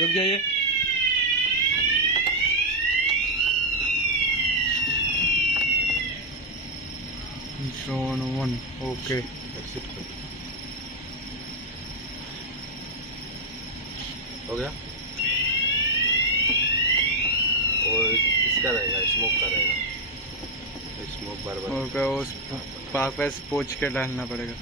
रुक जाइए। Zone 1 okay. हो गया। और इसका रहेगा, स्मोक का रहेगा, स्मोक बार बार। ओके, उस पाक पे पोंछ के डालना पड़ेगा।